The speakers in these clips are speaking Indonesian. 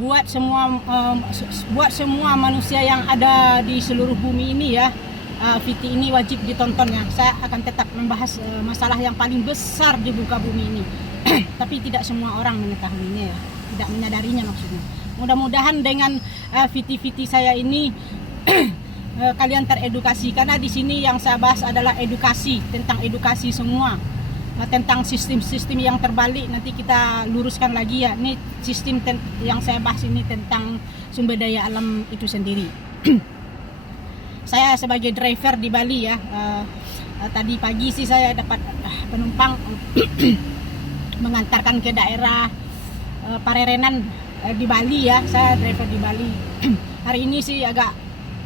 buat semua manusia yang ada di seluruh bumi ini ya, VT ini wajib ditonton ya. Saya akan tetap membahas masalah yang paling besar di muka bumi ini. Tapi tidak semua orang mengetahuinya ya, tidak menyadarinya maksudnya. Mudah-mudahan dengan VT saya ini kalian teredukasi, karena di sini yang saya bahas adalah edukasi, tentang edukasi semua, tentang sistem-sistem yang terbalik. Nanti kita luruskan lagi ya. Ini sistem yang saya bahas ini tentang sumber daya alam itu sendiri. Saya sebagai driver di Bali ya, tadi pagi sih saya dapat penumpang mengantarkan ke daerah Parerenan di Bali ya. Saya driver di Bali. Hari ini sih agak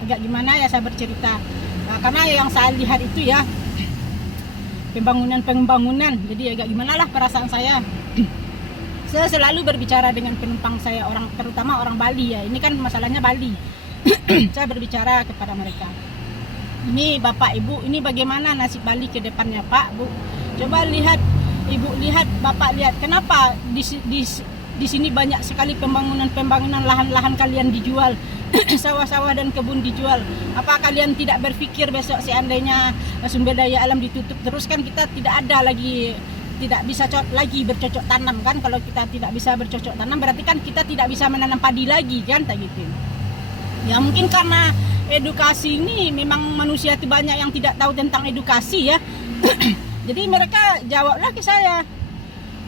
gimana ya saya bercerita, karena yang saya lihat itu ya pembangunan, jadi agak gimana lah perasaan saya. Saya selalu berbicara dengan penumpang saya, terutama orang Bali ya. Ini kan masalahnya Bali. Saya berbicara kepada mereka, ini Bapak Ibu, ini bagaimana nasib Bali ke depannya Pak Bu. Coba lihat Ibu, lihat Bapak, lihat kenapa di sini banyak sekali pembangunan lahan-lahan kalian dijual. Sawah-sawah dan kebun dijual. Apa kalian tidak berpikir besok seandainya sumber daya alam ditutup terus, kan kita tidak ada lagi, tidak bisa lagi bercocok tanam kan. Kalau kita tidak bisa bercocok tanam berarti kan kita tidak bisa menanam padi lagi kan, tak gitu. Ya mungkin karena edukasi ini memang manusia itu banyak yang tidak tahu tentang edukasi ya. Jadi mereka jawablah ke saya,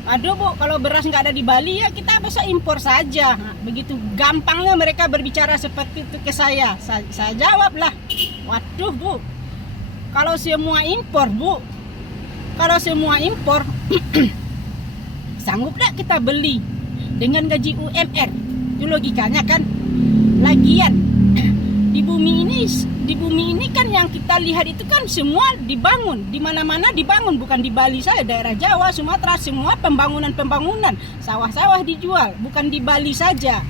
aduh Bu, kalau beras nggak ada di Bali ya kita bisa impor saja. Nah, begitu gampangnya mereka berbicara seperti itu ke saya. Saya jawablah, waduh Bu, kalau semua impor Bu, kalau semua impor sanggup nggak kita beli dengan gaji UMR? Itu logikanya kan. Lagian di bumi ini kan yang kita lihat itu kan semua dibangun, di mana-mana dibangun, bukan di Bali saja, daerah Jawa, Sumatera, semua pembangunan, sawah-sawah dijual, bukan di Bali saja.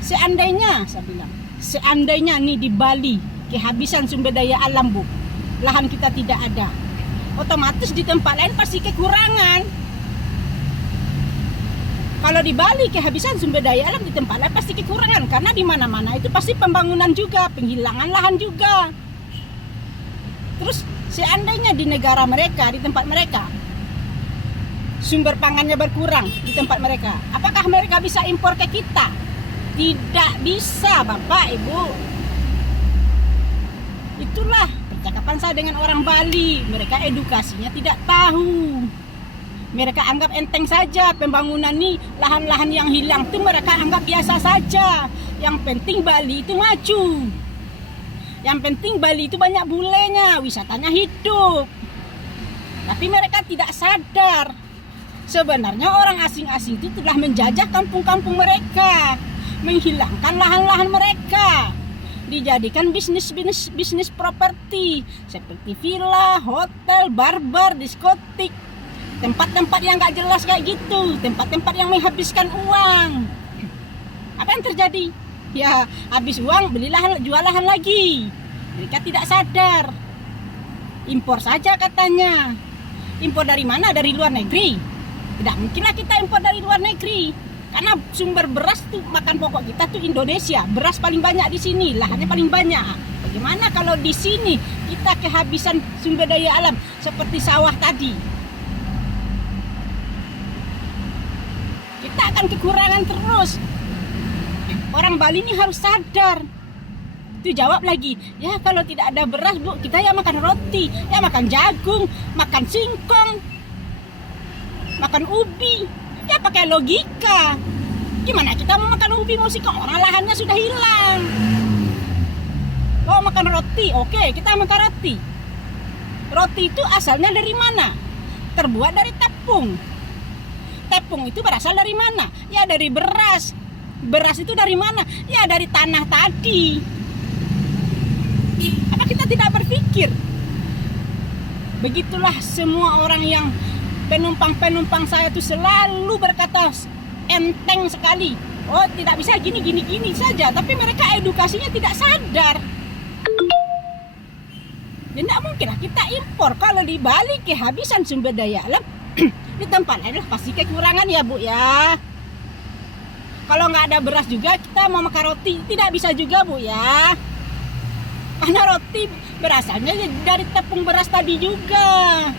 Seandainya, saya bilang, seandainya nih di Bali kehabisan sumber daya alam Bu, lahan kita tidak ada, otomatis di tempat lain pasti kekurangan. Kalau di Bali kehabisan sumber daya alam, di tempat lain pasti kekurangan, karena di mana-mana itu pasti pembangunan juga, penghilangan lahan juga. Terus seandainya di negara mereka, di tempat mereka sumber pangannya berkurang di tempat mereka, apakah mereka bisa impor ke kita? Tidak bisa Bapak Ibu. Itulah percakapan saya dengan orang Bali. Mereka edukasinya tidak tahu. Mereka anggap enteng saja pembangunan nih, lahan-lahan yang hilang itu mereka anggap biasa saja. Yang penting Bali itu maju. Yang penting Bali itu banyak bulenya, wisatanya hidup. Tapi mereka tidak sadar, sebenarnya orang asing-asing itu telah menjajah kampung-kampung mereka, menghilangkan lahan-lahan mereka, dijadikan bisnis properti seperti villa, hotel, bar, diskotik. Tempat-tempat yang gak jelas kayak gitu, tempat-tempat yang menghabiskan uang. Apa yang terjadi? Ya habis uang beli lahan, jual lahan lagi. Mereka tidak sadar. Impor saja katanya. Impor dari mana? Dari luar negeri. Tidak mungkinlah kita impor dari luar negeri, karena sumber beras tuh, makan pokok kita tuh Indonesia. Beras paling banyak di sini, lahannya paling banyak. Bagaimana kalau di sini kita kehabisan sumber daya alam seperti sawah tadi? Kita akan kekurangan terus. Orang Bali ini harus sadar. Itu jawab lagi, ya kalau tidak ada beras Bu, kita ya makan roti, ya makan jagung, makan singkong, makan ubi. Ya pakai logika. Gimana kita mau makan ubi, mau singkong? Orang lahannya sudah hilang. Oh makan roti, oke kita makan roti. Roti itu asalnya dari mana? Terbuat dari tepung. Tepung itu berasal dari mana? Ya dari beras. Beras itu dari mana? Ya dari tanah tadi. Apa kita tidak berpikir? Begitulah semua orang yang penumpang saya itu selalu berkata enteng sekali. Oh tidak bisa gini saja. Tapi mereka edukasinya tidak sadar. Ya tidak mungkin lah kita impor. Kalau di Bali kehabisan sumber daya alam, di tempat lain pasti kekurangan ya Bu ya. Kalau nggak ada beras juga kita mau makan roti tidak bisa juga Bu ya. Karena roti berasalnya dari tepung beras tadi juga.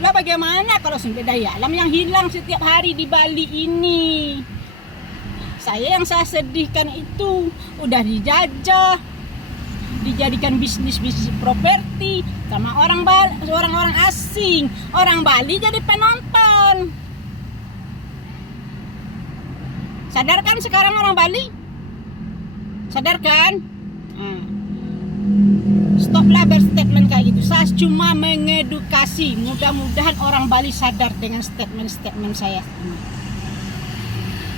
Lah bagaimana kalau sumber daya alam yang hilang setiap hari di Bali ini? Saya sedihkan itu udah dijajah, dijadikan bisnis properti sama orang asing. Orang Bali jadi penonton. Sadar kan sekarang orang Bali? Sadar kan? Stoplah berstatement kayak gitu. Saya cuma mengedukasi. Mudah-mudahan orang Bali sadar dengan statement saya.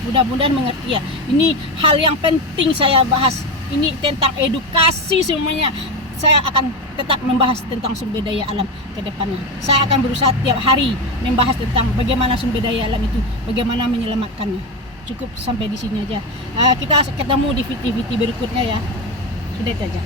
Mudah-mudahan mengerti ya. Ini hal yang penting saya bahas. Ini tentang edukasi semuanya. Saya akan tetap membahas tentang sumber daya alam ke depannya. Saya akan berusaha tiap hari membahas tentang bagaimana sumber daya alam itu, bagaimana menyelamatkannya. Cukup sampai di sini aja. Kita ketemu di video berikutnya ya. Sudah itu aja.